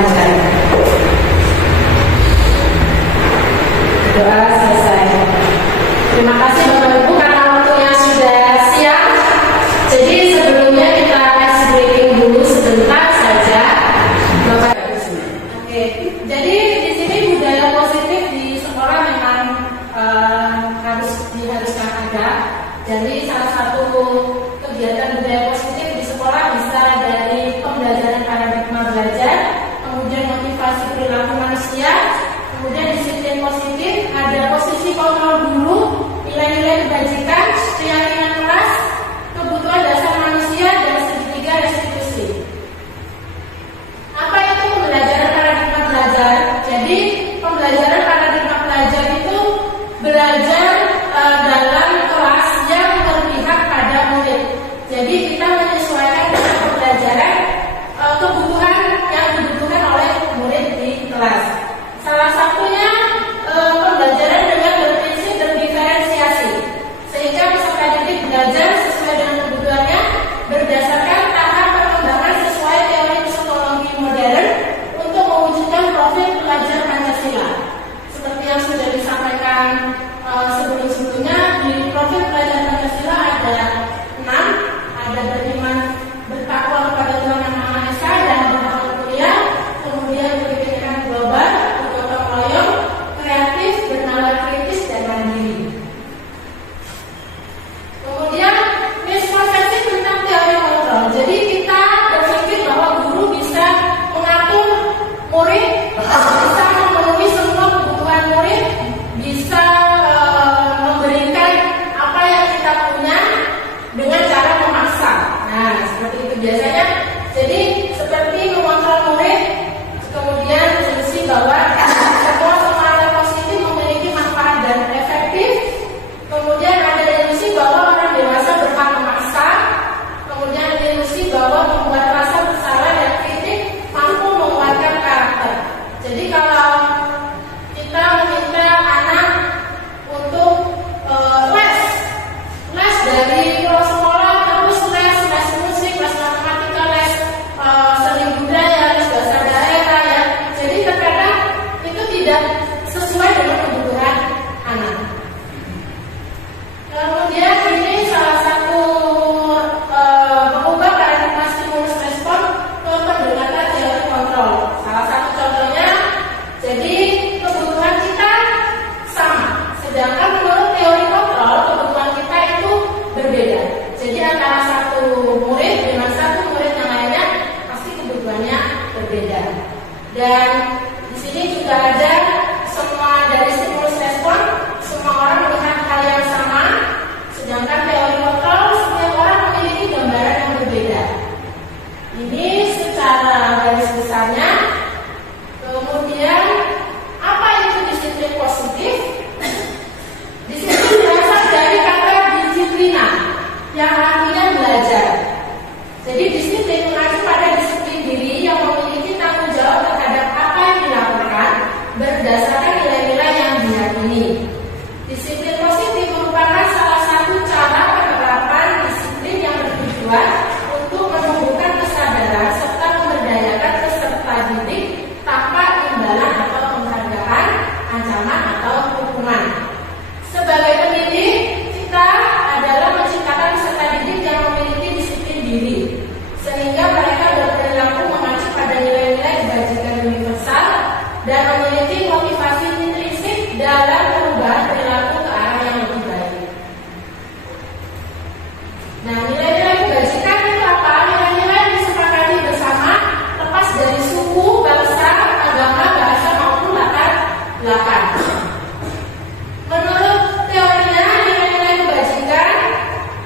belajar. Doa selesai. Terima kasih Bapak Ibu karena waktunya sudah siap. Jadi sebelumnya kita kasih breaking dulu sebentar saja. Bapak Ibu. Oke. Jadi di sini budaya positif di sekolah memang diharuskan ada. Jadi salah satu kegiatan budaya positif di sekolah bisa dari pembelajaran paradigma belajar, kemudian motivasi perilaku manusia, kemudian disiplin positif, ada posisi kontrol dulu, nilai-nilai kebajikan, keyakinan kelas, kebutuhan dasar manusia, dan segitiga restitusi. Apa itu pembelajaran paradigma belajar? Jadi pembelajaran paradigma belajar itu belajar dalam kelas yang berpihak pada murid. Jadi kita menyesuaikan dengan pembelajaran kebutuhan yang dibutuhkan oleh murid di kelas. Salah satunya pembelajaran dengan berprinsip berdiferensiasi, sehingga peserta didik belajar sesuai dengan kebutuhannya berdasarkan tahap perkembangan sesuai teori psikologi modern untuk mewujudkan profil pelajar Pancasila. Seperti yang sudah disampaikan sebelum-sebelumnya, di profil pelajar Pancasila ada 6, ada beriman, bertakwa kepada Tuhan Yang Maha Esa, dan bertakwa kuliah, kemudian berpikiran global, bergotong royong, kreatif, bernalar kritis, dan mandiri. Kemudian miskonsepsi tentang teori kontrol. Jadi kita berpikir bahwa guru bisa mengatur murid, bisa memenuhi semua kebutuhan murid, bisa memberikan apa yang kita punya dengan cara memaksa. Nah, seperti itu biasanya. Jadi seperti mengontrol murid, kemudian delusi bahwa semua semangat positif memiliki manfaat dan efektif. Kemudian ada delusi bahwa orang dewasa berhak memaksa. Kemudian delusi bahwa membuat rasa bersalah dan kritik mampu menguatkan karakter. Jadi kalau kita meminta anak untuk les dari sekolah, terus les musik, les matematika, les seni budaya, les bahasa daerah ya. Jadi terkadang itu tidak sesuai dengan kebutuhan anak. Kemudian ini salah satu mengubah paradigma stimulus respon ke pendekatan teori kontrol. Salah satu contohnya, jadi kebutuhan kita sama, sedangkan menurut teori kontrol kebutuhan kita itu berbeda. Jadi antara satu murid dengan satu murid yang lainnya pasti kebutuhannya berbeda. Dan di sini juga ada semua dari stimulus respon, semua orang melihat hal yang sama, sedangkan teori kontrol setiap orang memiliki gambaran yang berbeda. Ini secara garis besarnya. Kemudian apa itu disiplin positif? Disiplin berasal dari kata disiplina, yang artinya belajar. Jadi disiplin mengacu pada disiplin diri yang memiliki tanggung jawab terhadap apa yang dilakukan berdasarkan nilai-nilai yang diyakini. Disiplin positif merupakan salah satu cara penerapan disiplin yang bertujuan untuk menumbuhkan kesadaran serta memberdayakan peserta didik tanpa imbalan atau penghargaan, ancaman atau hukuman. Sebagai pendidik, kita adalah menciptakan peserta didik yang memiliki disiplin diri, sehingga mereka berperilaku mengacu pada nilai-nilai kebajikan universal dan memiliki motivasi intrinsik dalam perubahan perilaku ke arah yang lebih baik. Nah, nilai-nilai kebajikan itu apa? Nilai-nilai yang disepakati bersama, lepas dari suku, bangsa, agama, bahasa maupun latar belakang. Menurut teorinya, nilai-nilai kebajikan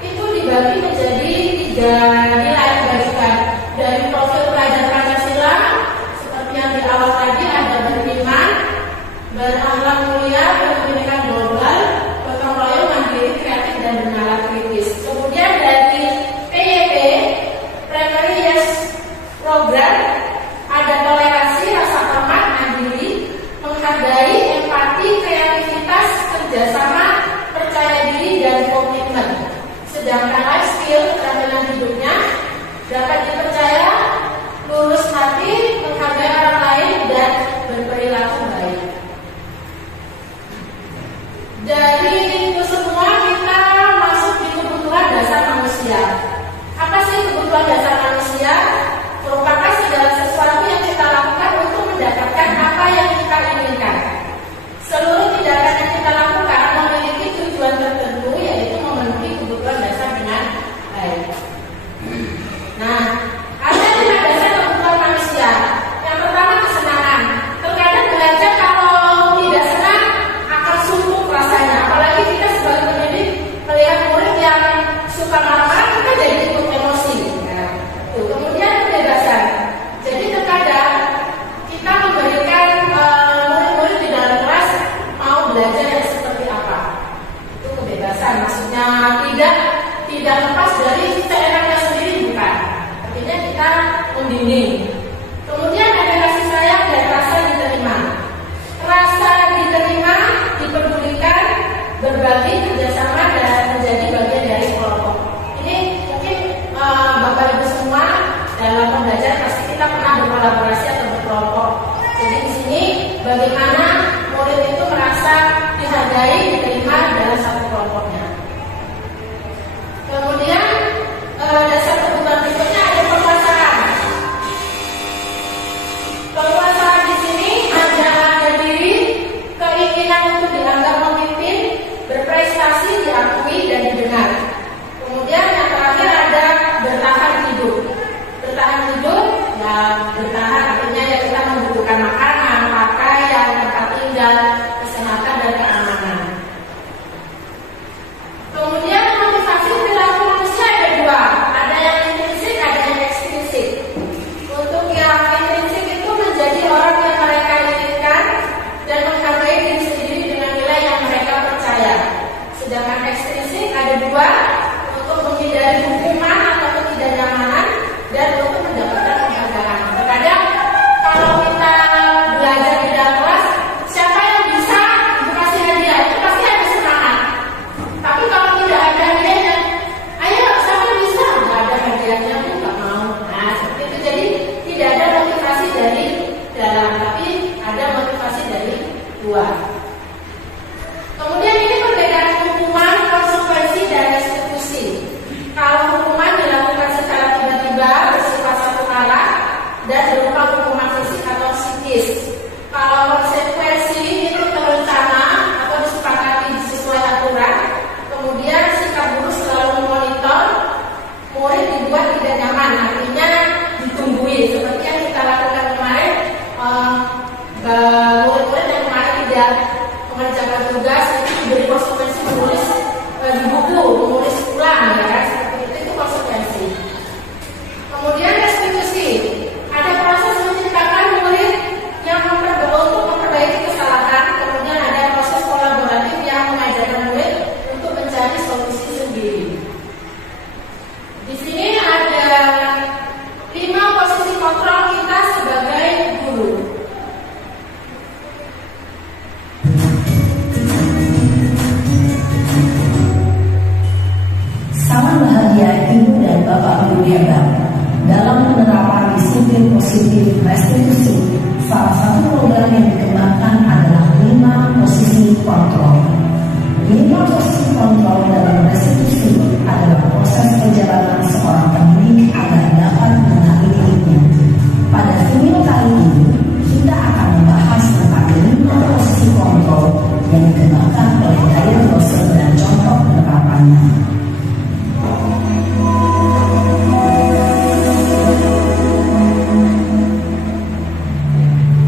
itu dibagi menjadi 3 nilai kebajikan. Dari profil pelajar Pancasila, seperti yang di awal tadi, ada beriman, berakhlak mulia, berpendidikan global, gotong royong, mandiri, kreatif, dan bernalar kritis. Kemudian dari PYP, Primary Yes Program, ada toleransi, rasa hormat, mandiri, menghargai, empati, kreativitas, kerjasama, percaya diri, dan komitmen. Sedangkan life skill, keterampilan hidupnya, dapat dipercaya, lurus hati, menghargai orang lain, 2. Kemudian ini perbedaan hukuman, konsekuensi, dan restitusi. Kalau hukuman dilakukan secara tiba-tiba, bersifat satu arah, dan berupa hukuman fisik atau psikis. Kalau konsekuensi itu terencana atau disepakati sesuai aturan, kemudian sikap guru selalu memonitor murid dibuat tidak nyaman, artinya ditungguin. Seperti yang kita lakukan kemarin, murid-murid yang kemarin tidak mengerjakan tugas itu diberi konsekuensi menulis di buku, menulis ulang, ya kan? Seperti itu konsekuensi. Kemudian restitusi, ada proses menciptakan murid yang untuk memperbaiki kesalahan. Kemudian ada proses kolaboratif yang mengajarkan murid untuk mencari solusi sendiri. Di sini ada 5 posisi kontrol kita sebagai guru. Sangat bahagia Ibu dan Bapak Guru hebat dalam penerapan disiplin positif restitusi. Salah satu program yang dikembangkan adalah 5 posisi kontrol. 5 posisi kontrol dalam restitusi adalah proses perjalanan seorang pendidik agar dapat mengenali dirinya. Pada video kali ini, kita akan membahas tentang 5 posisi kontrol yang dikembangkan oleh gaya dosen dan contoh penerapannya.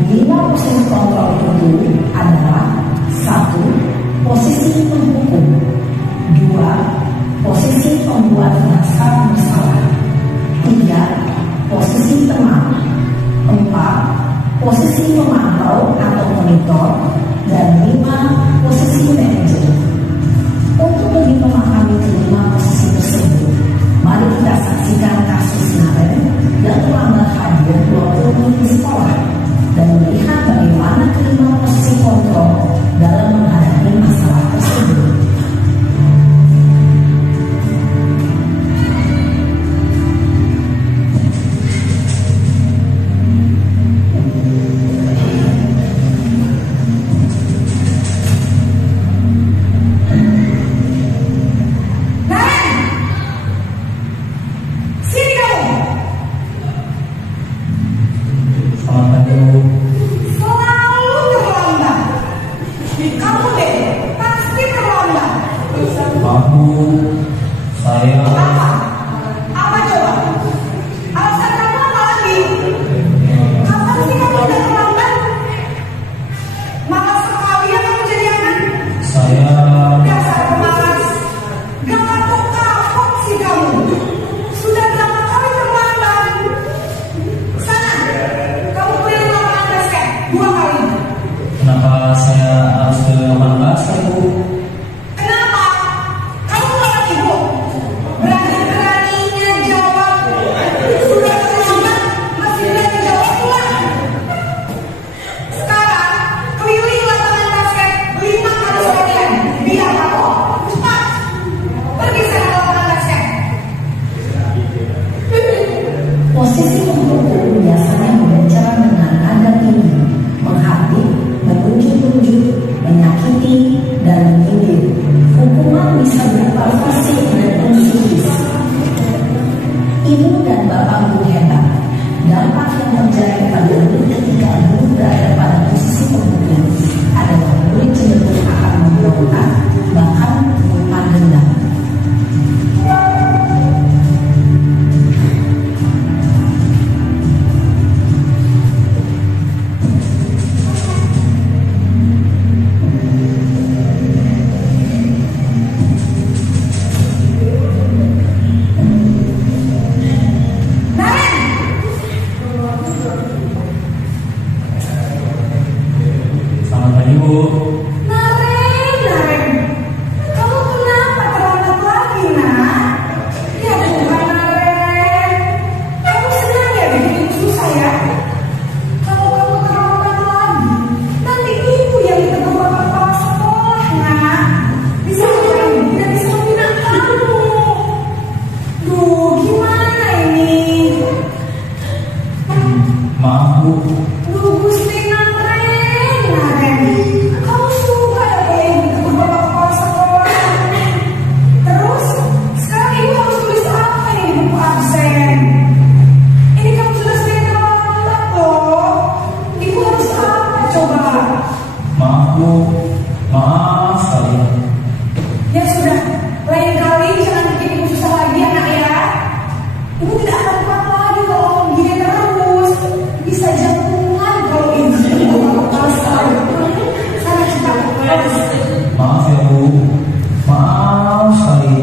5 posisi kontrol itu adalah: 1. Posisi penghukum. 2. Posisi pembuat dasar bersalah. 3. Posisi teman. 4. Posisi pemantau atau monitor. Dan 5. Posisi manajer. Untuk lebih memahami kelima posisi tersebut, mari kita saksikan kasus Naren yang terlambat hadir 20 menit di sekolah dan melihat bagaimana kelima posisi kontrol dalam menghadapi masalah tersebut. Kenapa saya harus ke lapangan basket, Bu? Kenapa? Kamu malah ibu. Berani-beraninya jawab. Sudah terlambat, masih berani jawab pula. Sekarang, keliling lapangan basket 5 kali sekalian. Biar kamu cepat. Pergi sana ke lapangan basket. Posisi penghukum biasanya berbicara dengan nada tinggi, menghardik, menunjuk-nunjuk, menyakiti, dan menyindir. Hukuman bisa berupa fisik dan psikis. Ibu dan Bapak Guru hebat, dampak yang terjadi pada murid ketika guru berada pada posisi penghukum adalah murid cenderung akan memberontak, bahkan menyimpan dendam. Selamat pagi, Bu. Naren, kamu kenapa terlambat lagi, nak? Ya Tuhan, Naren, kamu senang ya bikin ibu susah ya? Kalau kamu terlambat lagi, nanti ibu yang ditegur bapak kepala sekolah, nak. Bisa orang tidak bisa membina kamu. Duh, gimana ini? Maaf, Bu. Duh, Gusti Naren. Maaf Bu, maaf sekali. Ya sudah, lain kali jangan bikin ibu susah lagi anak ya. Ibu tidak akan kuat lagi kalau begini terus. Bisa jantungan kalau ini. Sana cepat. Maaf ya Bu, maaf sekali.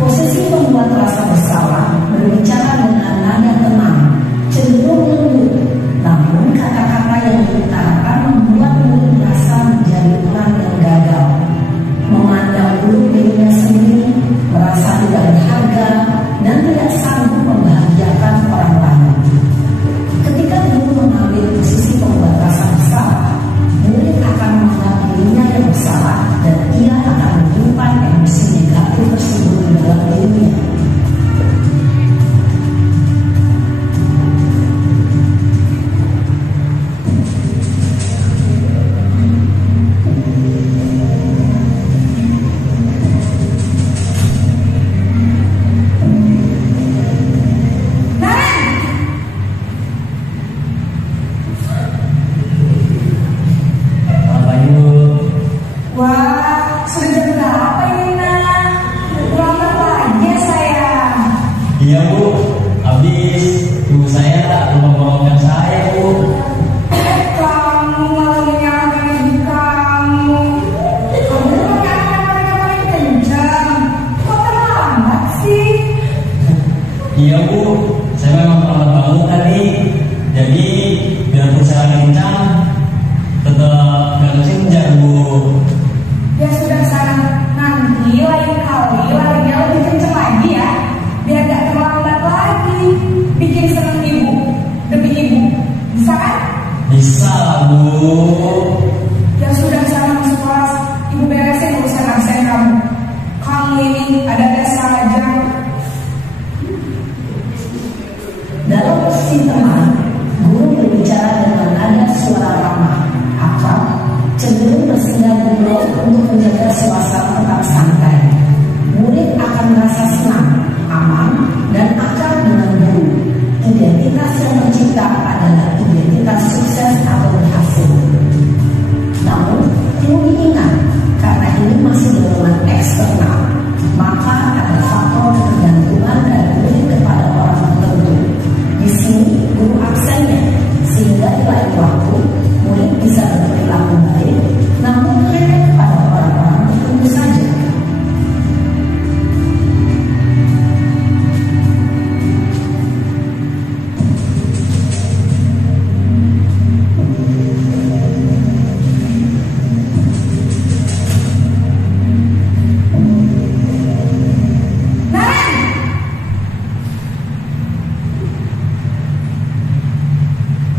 Posisi membuat rasa bersalah berbicara dengan nada tenang, cenderung lembut. Namun kata-kata yang diutarakan membuat murid merasa menjadi orang yang gagal, memandang buruk dirinya sendiri, merasa tidak berharga, dan tidak sanggup membahagiakan orang lain. Ketika guru mengambil posisi pembuat rasa bersalah, murid akan menganggap dirinya yang bersalah dan ia akan menyimpan emosi negatif tersebut di dalam dirinya. Selamat pagi Bu. Wah, sudah jam berapa ini nak? Lambat lagi ya sayang. Iya Bu, habis ibu saya tak lupa bangunkan saya Bu. Kamu malah menyalahkan ibu kamu. Kamu menyalahkan mereka paling kencang. Kok terlambat sih? Iya Bu, saya memang terlambat bangun tadi. Jadi biarpun saya lagi kencang, tetap gak kesenja Bu. Ya sudah sana, nanti lain kali larinya lebih kencang lagi ya. Biar gak terlambat lagi. Bikin seneng ibu, demi ibu. Bisa kan? Bisa Bu. Ya sudah sana masuk kelas. Ibu beresin urusan absen kamu. Kamu ini ada saja. Dalam posisi teman, guru berbicara dengan nada suara ramah, akrab, cenderung bersinggah gurau untuk menjaga suasana tetap santai. Murid akan merasa senang, aman, dan akrab dengan guru. Identitas yang tercipta adalah identitas sukses atau berhasil. Namun, perlu diingat, karena ini masih dorongan eksternal, maka ada faktor ketergantungan dari murid kepada orang tertentu. Di sini, guru absennya, sehingga di lain waktu, murid bisa berperilaku baik, namun hanya kepada orang-orang tertentu saja.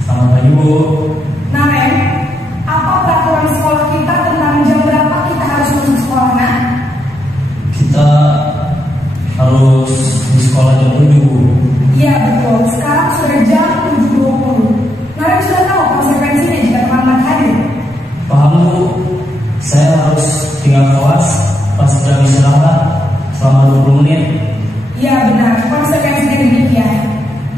Selamat pagi Bu. Naren, apa peraturan sekolah kita tentang jam berapa kita harus masuk sekolah, nak? Kita harus di sekolah jam 7 Bu. Iya betul, sekarang sudah jam 7.20. Naren sudah tahu konsekuensinya jika terlambat hadir. Paham Bu, saya harus tinggal kelas pas jam istirahat selama 20 menit. Iya benar, konsekuensinya demikian.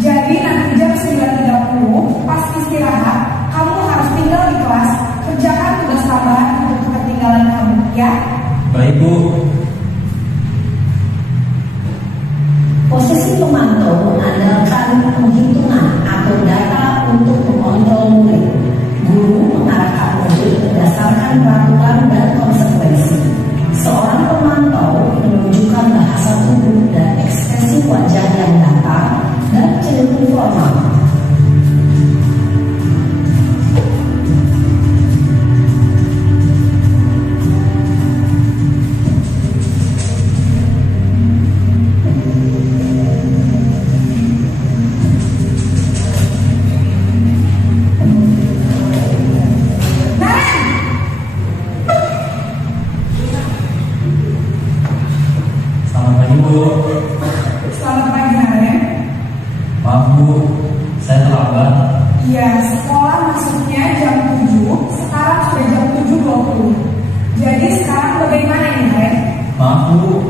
Jadi nanti jam 9.30 pas istirahat, kamu harus tinggal di kelas, kerjakan tugas tambahan untuk ketertinggalan kamu, ya? Baik Bu. Posisi pemantau mengandalkan penghitungan atau data untuk mengontrol murid. Guru mengarahkan murid berdasarkan peraturan dan konsekuensi. Seorang pemantau menunjukkan bahasa tubuh dan ekspresi wajah yang datar dan cenderung formal. Selamat pagi Bu. Selamat pagi, Naren. Maaf Bu, saya terlambat. Iya, sekolah masuknya jam 7, sekarang sudah jam 7.20. Jadi sekarang bagaimana ini, Naren? Maaf Bu,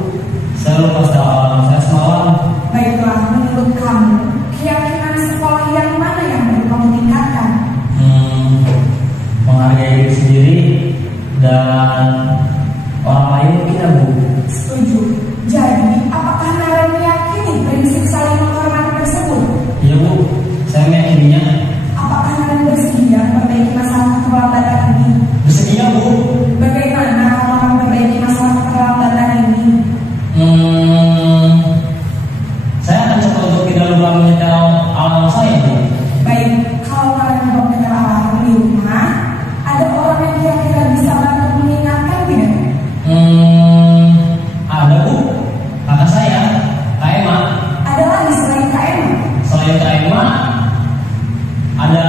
saya lupa alarm saya semalam. Baiklah, menurut kamu, keyakinan sekolah yang mana yang perlu kamu Iya Bu, saya meyakininya. Apakah kalian bersedia memperbaiki masalah keterlambatan ini? Bersedia Bu. Bagaimana kalau memperbaiki masalah keterlambatan ini? Saya akan coba untuk tidak lupa menyetel alarm saya Bu. Baik, kalau kalian mau menyetel alarm di rumah, ada orang yang kira-kira bisa bantu mengingatkan tidak? Ada Bu, kakak saya, Kak Emma. Ada lagi selain Kak Emma? Selain Kak Emma, ada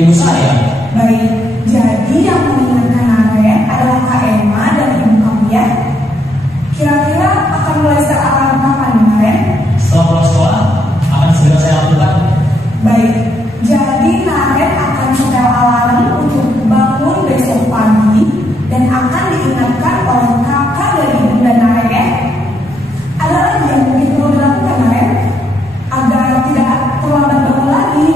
ibu saya. Baik, jadi yang mengingatkan Naren adalah Kak Emma dan ibu kamu ya. Kira-kira akan mulai setel alarm kapan Naren? Setelah pulang sekolah, akan segera saya lakukan. Baik, jadi Naren akan setel alarm untuk bangun besok pagi dan akan diingatkan oleh kakak dan ibunda Naren ya. Ada lagi yang mungkin perlu dilakukan Naren agar tidak terlambat bangun lagi?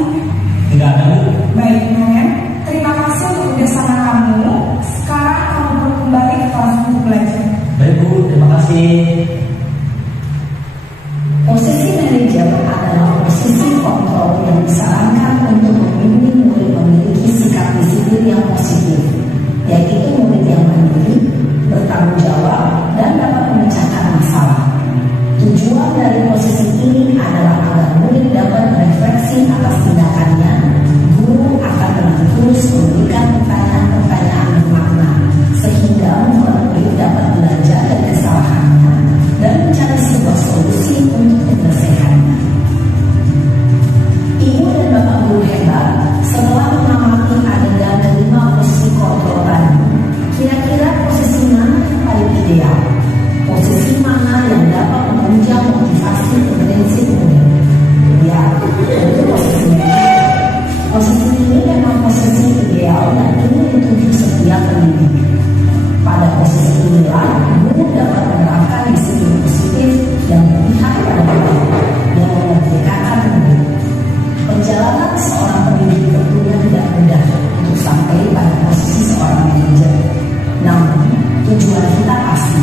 Tidak ada Bu. Baik Naren, terima kasih untuk kerjasama kamu. Sekarang kamu perlu kembali ke kelas untuk belajar. Baik Bu, terima kasih. Posisi manajer adalah posisi kontrol yang disarankan untuk membimbing murid memiliki sikap disiplin yang positif, yaitu murid yang mandiri, bertanggung jawab, dan dapat memecahkan masalah. Tujuan dari posisi ini adalah agar murid dapat berefleksi atas tindakannya. Guru akan terus memberikan pertanyaan-pertanyaan bermakna, sehingga membuat murid dapat belajar dari kesalahannya dan mencari sebuah solusi untuk menyelesaikannya. Ibu dan bapak guru hebat, setelah mengamati adegan kelima posisi kontrol tadi, kira-kira posisi mana yang paling ideal? Posisi mana yang dapat menunjang motivasi kompetensi murid? Ya, itu posisinya. Posisi ini memang posisi ideal dan ingin dituju setiap pendidik. Pada posisi inilah guru dapat menerapkan disiplin positif yang berpihak pada murid, yang memerdekakan murid. Perjalanan seorang pendidik tentunya tidak mudah untuk sampai pada posisi seorang manajer. Namun, tujuan kita pasti,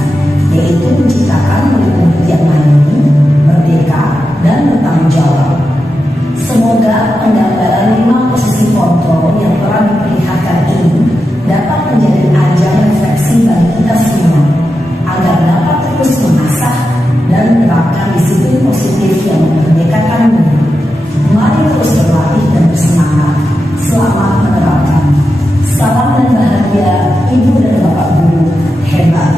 yaitu menciptakan murid-murid yang mandiri, merdeka, dan bertanggung jawab. Semoga penggambaran 5 posisi kontrol yang telah diperlihatkan ini dapat menjadi ajang refleksi bagi kita semua, agar dapat terus mengasah dan menerapkan disiplin positif yang memerdekakan murid. Mari terus berlatih dan bersemangat. Selamat menerapkan. Salam dan bahagia Ibu dan Bapak Guru hebat.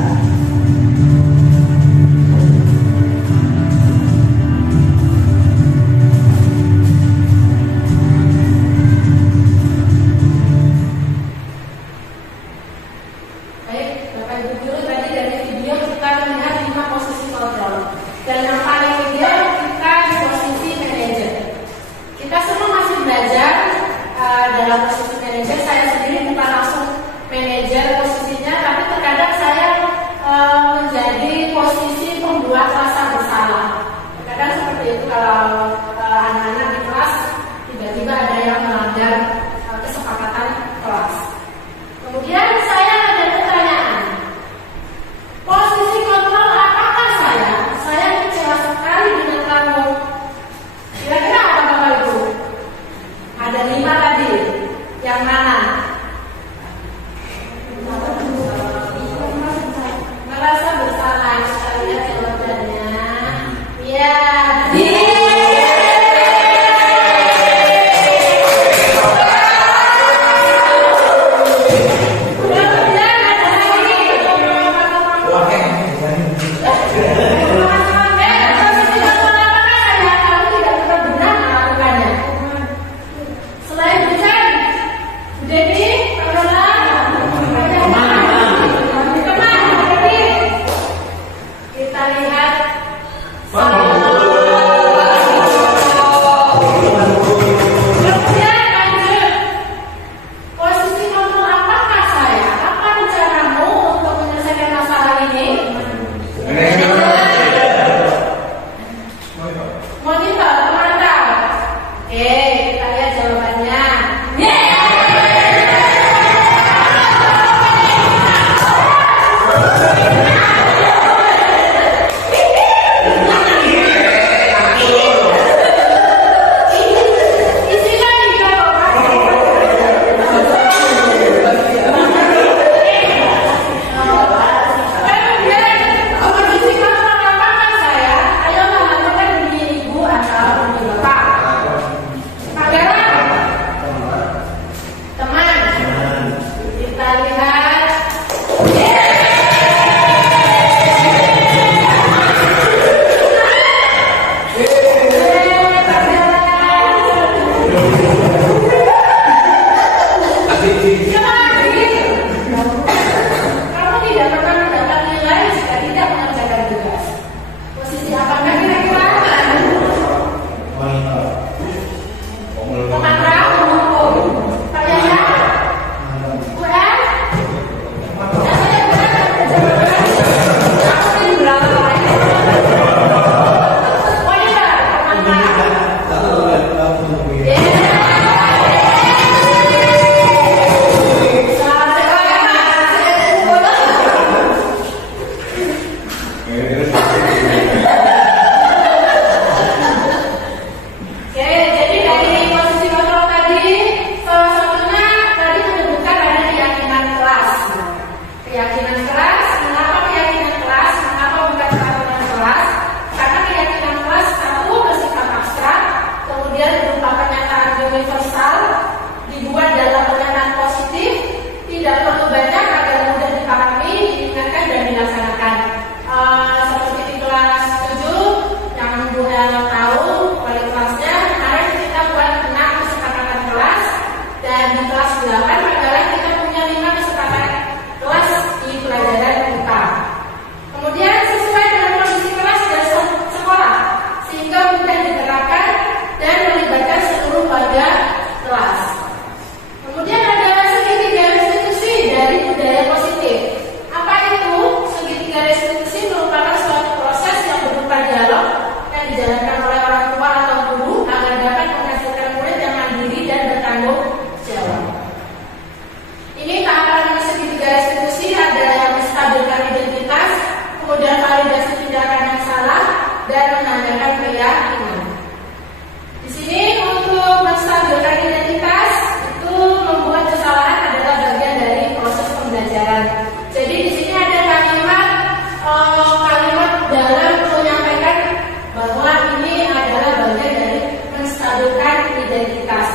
menstabilkan identitas.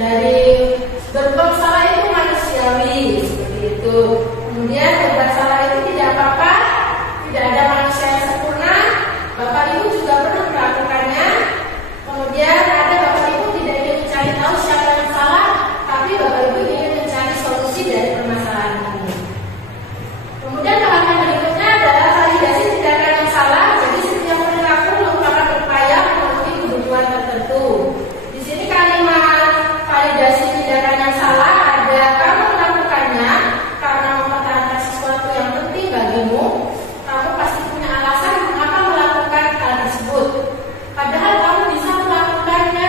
Dari berbuat salah itu manusiawi, seperti itu. Kemudian berbuat salah itu tidak apa-apa, tidak ada manusia yang sempurna. Bapak Ibu juga pernah melakukannya. Kemudian ada Bapak Ibu tidak ingin mencari tahu siapa yang salah, tapi Bapak Ibu ingin mencari solusi dari permasalahan ini. Kemudian tahapan berikutnya adalah validasi tindakan yang salah. Jadi setiap perilaku merupakan upaya memenuhi kebutuhan tertentu. Di sini kalimat validasi tindakan yang salah ada kamu melakukannya karena mempertahankan sesuatu yang penting bagimu. Kamu pasti punya alasan mengapa melakukan hal tersebut. Padahal kamu bisa melakukannya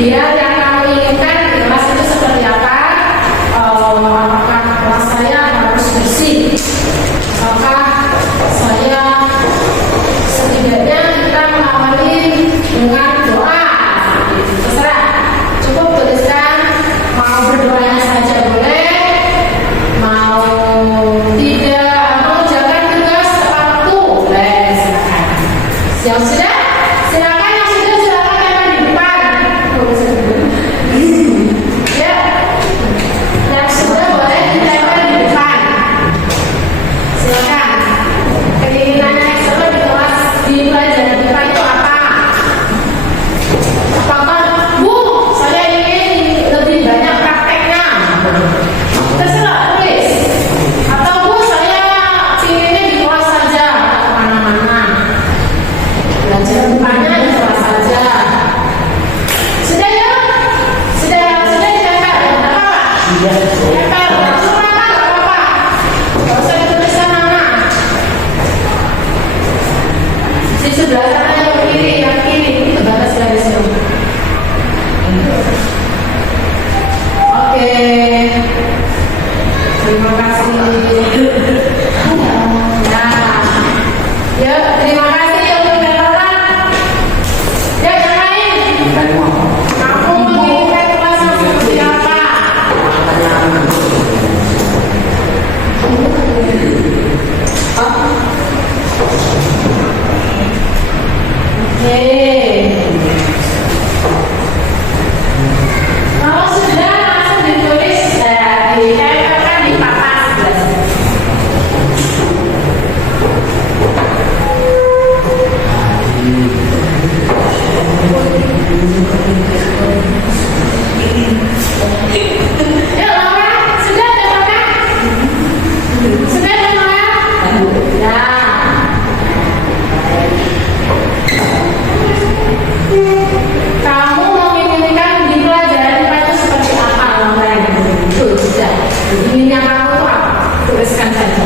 ideal yang kamu inginkan di kelas itu seperti apa? Apakah kelas saya harus bersih? Apakah saya setidaknya kita mengawali dengan doa? Terserah. Cukup tuliskan mau berdoanya saja boleh, mau tidak, mau jalan tugas tepat waktu boleh, silakan. Yang sudah, silakan. Yang sudah, silakan yang di depan. Ya, yang sudah boleh ditempel di depan. Silakan. Keinginannya Excel di kelas di pelajaran IPA itu apa? Apakah Bu, saya ingin lebih banyak prakteknya? Terserah tulis. Atau Bu, saya inginnya di kelas saja, atau kemana-mana. Belajar depannya di kelas saja. Sudah ya? Sudah ditempel ya? Tidak apa-apa? Tempel. Langsung nama nggak apa-apa. Nggak usah dituliskan nama. Di sebelah sana yang kiri itu batas garis itu. Oke. Terima kasih. Ya, terima kasih untuk penonton. Ya, yang lain. Kamu menginginkan kelas yang seperti apa? Kalau sudah langsung ditulis ditempelkan di papan sebelah sini. Ya, Laura, sudah tempelkan? Sudah tempelkan? Ya. Kamu menginginkan di pelajaran IPA itu seperti apa, Laura? Itu sudah. Inginnya kamu itu apa? Tuliskan saja.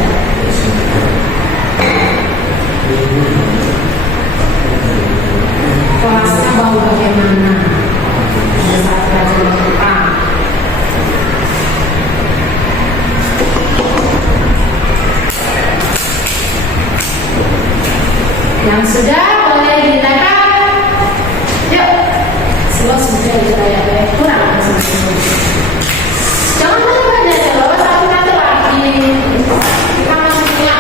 Kelasnya mau bagaimana? Pada saat pelajaran IPA. Yang sudah boleh ditempel. Yuk, semua sudah ya, kurang jangan banyak ya, bawa satu lagi. Kita masih punya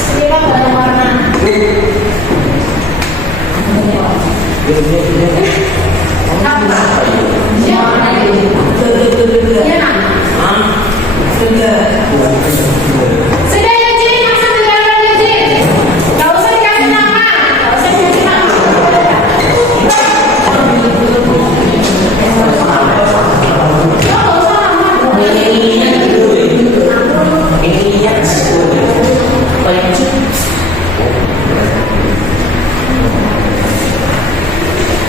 sekitar banyak warna. Apa? Siapa ini? Ya, sudah ya, Jin, langsung dilakukan ya, Jin. Gak usah dikasih nama, gak usah dikasih nama.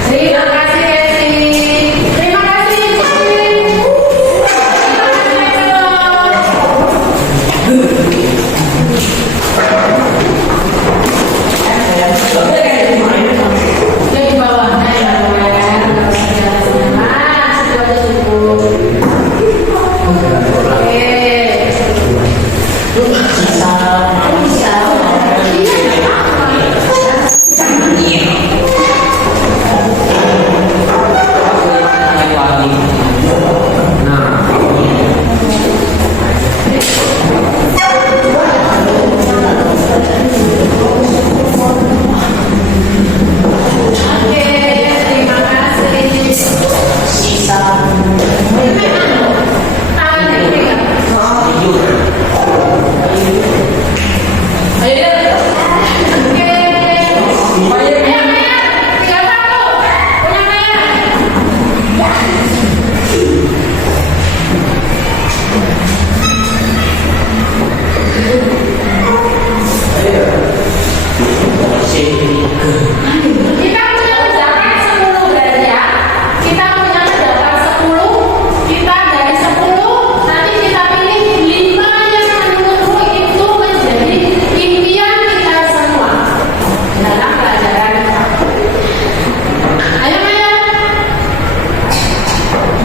Terima kasih.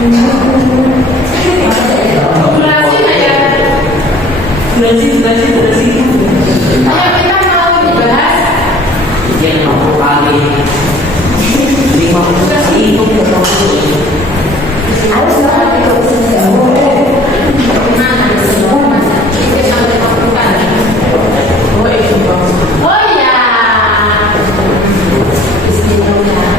Durasi nggak ya? Durasi. Ayo kita mau dibahas. Yang 50 kali. 50 kali itu Harus dapat Oh iya. Bismillah.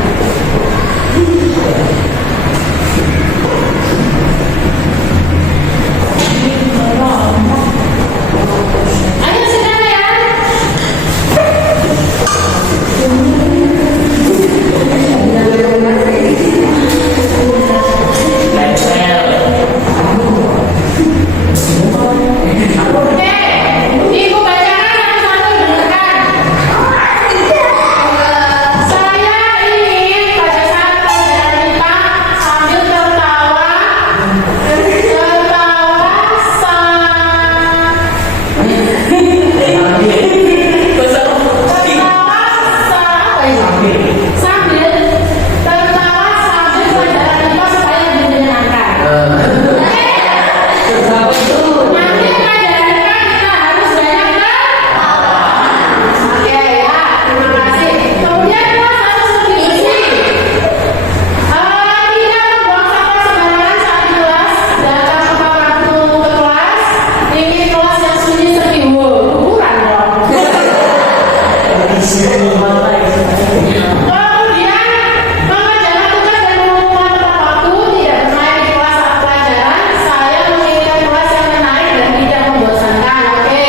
Ayo sedang ya. Oke, ibu bacakan satu-satu dengarkan. Saya ingin pada saat pelajaran kita sambil tertawa sambil pelajaran kita supaya menyenangkan. Nanti pelajaran kita harus banyak Oke ya, terima kasih. Kemudian kelas harus lebih bersih. Tidak membuang sampah sembarangan saat di kelas. Datang tepat waktu ke kelas. Ini kelas yang sunyi sepi. Kuburan dong. Kemudian mengerjakan tugas dan mengumumkan tepat waktu. Tidak bermain di kelas saat pelajaran. Saya menginginkan kelas yang menarik dan tidak membosankan. Oke.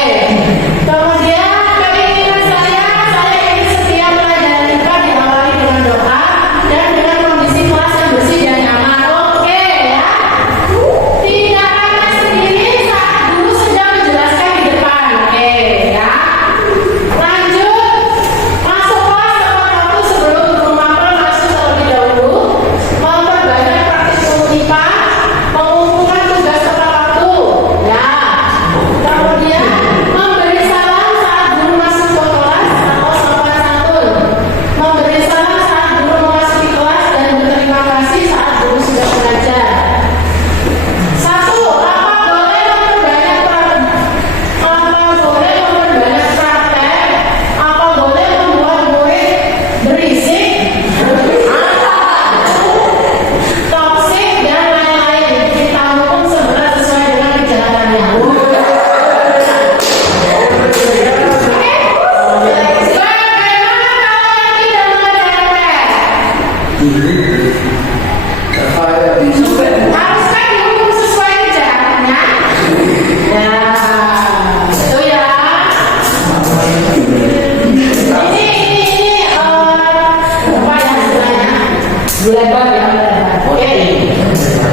Kemudian keinginan saya ingin setiap pelajaran kita diawali dengan doa dan dengan kondisi kelas yang bersih dan nyaman. Oke ya. Tidak hanya sendiri saat guru sedang menjelaskan di depan. Oke ya. Lanjut. Masuk kelas tepat waktu sebelum guru mapel masuk terlebih dahulu. Memperbanyak praktik kutipan. Mengumpulkan tugas tepat waktu. Ya. Kemudian memberi salam saat guru masuk ke kelas atau sopan santun. Memberi salam saat guru memasuki kelas dan berterima kasih saat guru sudah mengajar. Satu, apa boleh memperbanyak praktek? Apa boleh membuat murid berisik, toksik dan lain-lain? Kita hukum seberat sesuai dengan kejahatannya. Bagaimana kalau yang tidak mengerjakan haruskah dihukum sesuai kejahatannya? Ya, itu ya. Ini apa ya istilahnya? Lebar ya. Oke.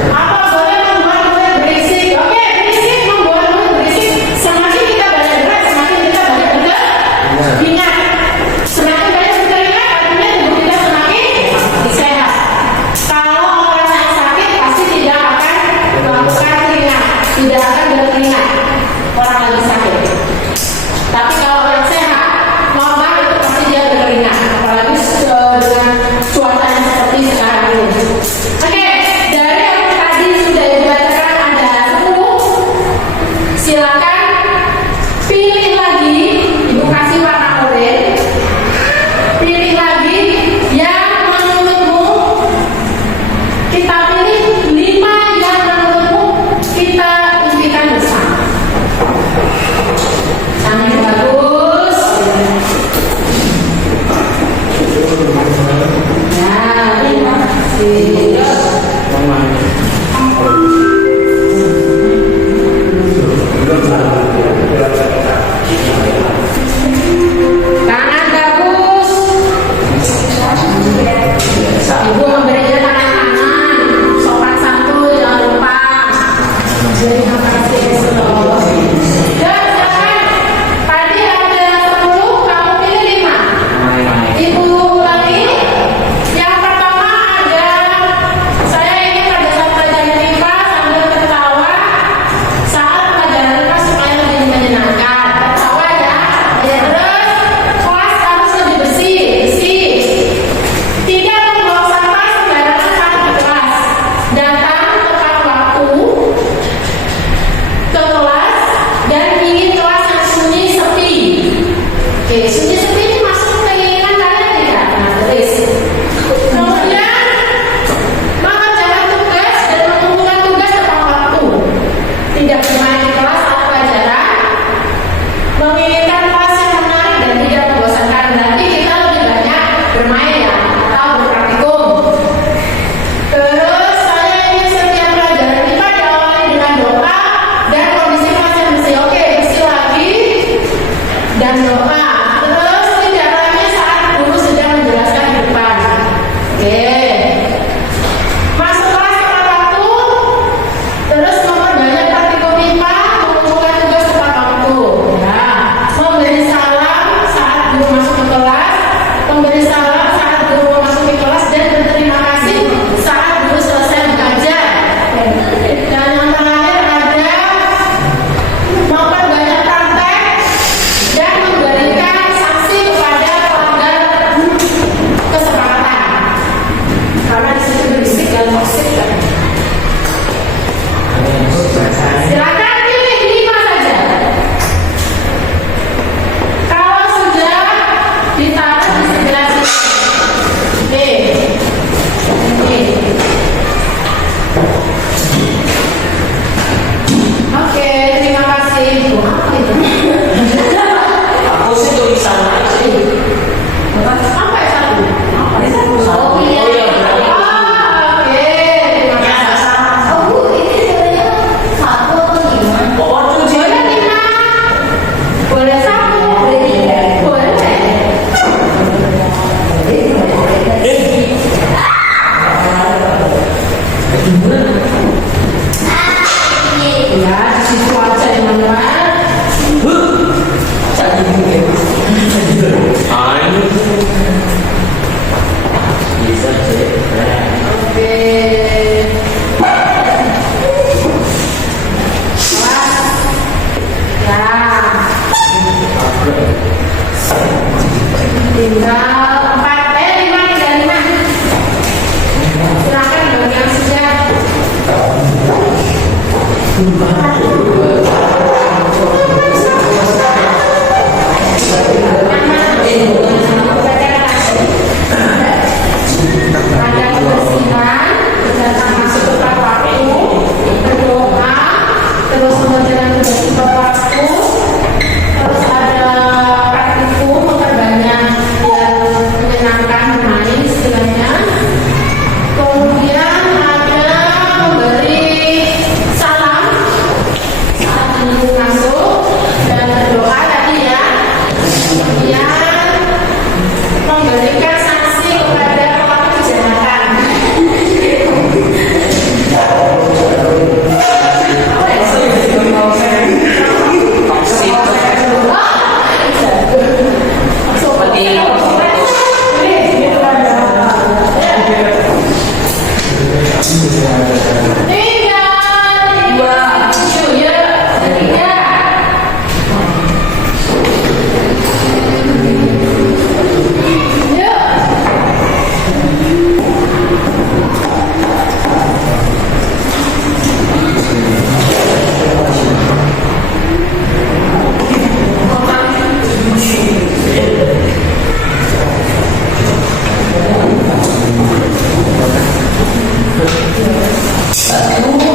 Apa boleh membuat murid berisik? Oke, berisik membuat murid berisik. Semakin kita banyak gerak, semakin kita banyak beringat. Semakin banyak beringat, artinya tubuh kita semakin sehat. Kalau orang yang sakit pasti tidak akan melakukan keringat, tidak akan berkeringat. Orang lagi sakit. Tapi kalau orang sehat, normal itu pasti dia berkeringat. Apalagi dengan cuaca yang seperti sekarang ini. Oke, dari yang tadi sudah dibacakan ada 10. Silakan pilih lagi. Ibu kasih warna oranye. Pilih lagi yang menurutmu kita pilih 5 yang menurutmu kita impikan bersama. Yang bagus. Nah, terima kasih. Tangan bagus. Ibu memberinya tangan, sopan santun, jangan lupa. Terima kasih. Dan jangan tadi ada 10, kamu pilih 5. Ibu ulangi. Yang pertama ada Ya, di situ aja Emmanuel. Jadi mungkin bisa cek. Oke. Tinggal 5 tinggal 5. Silakan bagi yang sudah. Ada kebersihan, datang masuk tepat waktu, berdoa, terus mengerjakan tugas tepat waktu, terus ada praktikum memperbanyak yang menyenangkan bermain istilahnya. Kemudian ada memberi salam saat menunggu masuk dan berdoa tadi ya. Kemudian memberikan sanksi kepada pelaku kejahatan. Satu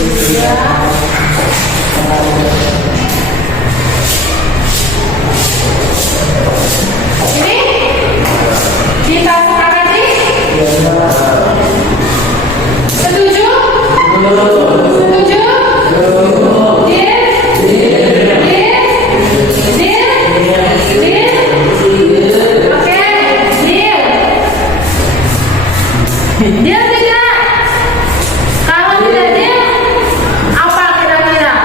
Ini kita sepakati? Setuju? Setuju? Deal? Deal? Deal? Deal? Oke, deal. Deal tidak? Kalau tidak deal, apa kira-kira?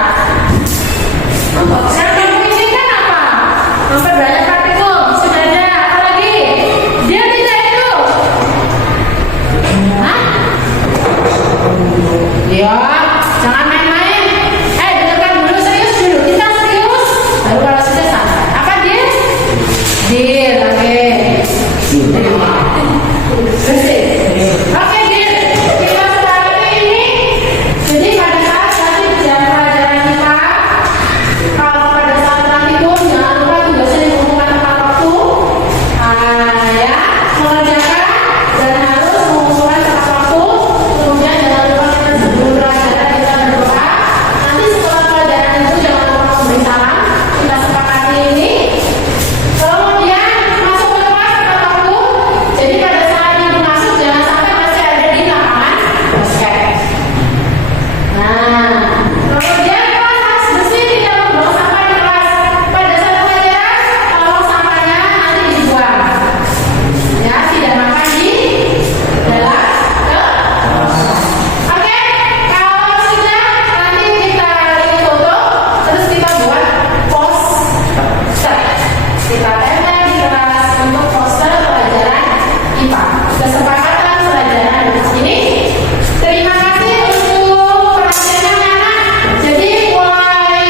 Yang kamu inginkan apa? Memperbanyak praktikum, sudah ada. Apa lagi? Dia tidak itu? Hah? Ya, jangan main-main. Dengarkan dulu, serius dulu. Kita serius. Baru kalau sudah santai. Apa dia? Deal, oke. Bersih. Oke, deal. Kita sepakati ini. Jadi pada saat nanti di jam pelajaran kita, kalau pada saat praktikum jangan lupa tugasnya dikumpulkan tepat waktu. Ya, mengerjakan dan harus mengumpulkan tepat waktu. Kemudian jangan lupa kita sebelum pelajaran kita berdoa. Nanti setelah pelajaran itu jangan lupa memberi salam. Kita sepakati ini. Kemudian masuk ke kelas tepat waktu. Jadi pada saat ibu masuk jangan sampai masih ada di lapangan basket. Nah, kemudian kelas harus bersih, tidak membuang sampah di kelas. Pada saat pelajaran, tolong sampahnya nanti dibuang. Ya, tidak makan di dalam kelas. Oke, kalau sudah nanti kita lihat foto, terus kita buat poster. Kita tempel di kelas untuk poster pelajaran IPA. Kesepakatan pelajaran ini. Terima kasih untuk perhatiannya anak. Jadi mulai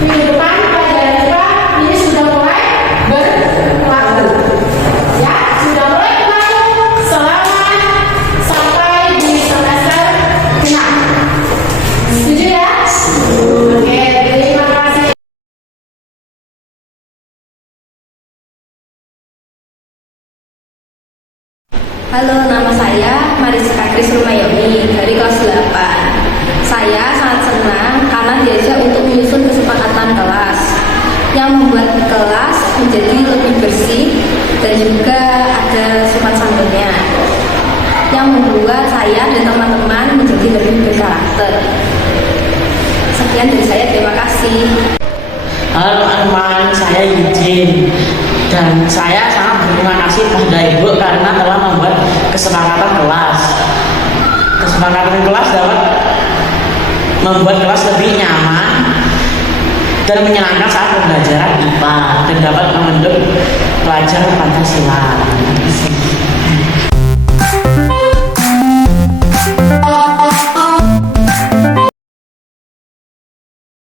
minggu depan pelajaran IPA ini sudah mulai berlaku. Ya, sudah mulai berlaku selama sampai di semester 6. Setuju ya? Oke, terima kasih. Halo, nama saya Mariska Kris Rumayomi dari kelas 8. Saya sangat senang karena diajak untuk menyusun kesepakatan kelas yang membuat kelas menjadi lebih bersih dan juga ada sopan santunnya yang membuat saya dan teman-teman menjadi lebih berkarakter. Sekian dari saya, terima kasih. Halo teman, saya Eugene dan saya sangat berterima kasih pada ibu karena telah membuat kesepakatan kelas. Kesepakatan kelas dapat membuat kelas lebih nyaman dan menyenangkan saat pembelajaran IPA dan dapat membentuk pelajar Pancasila.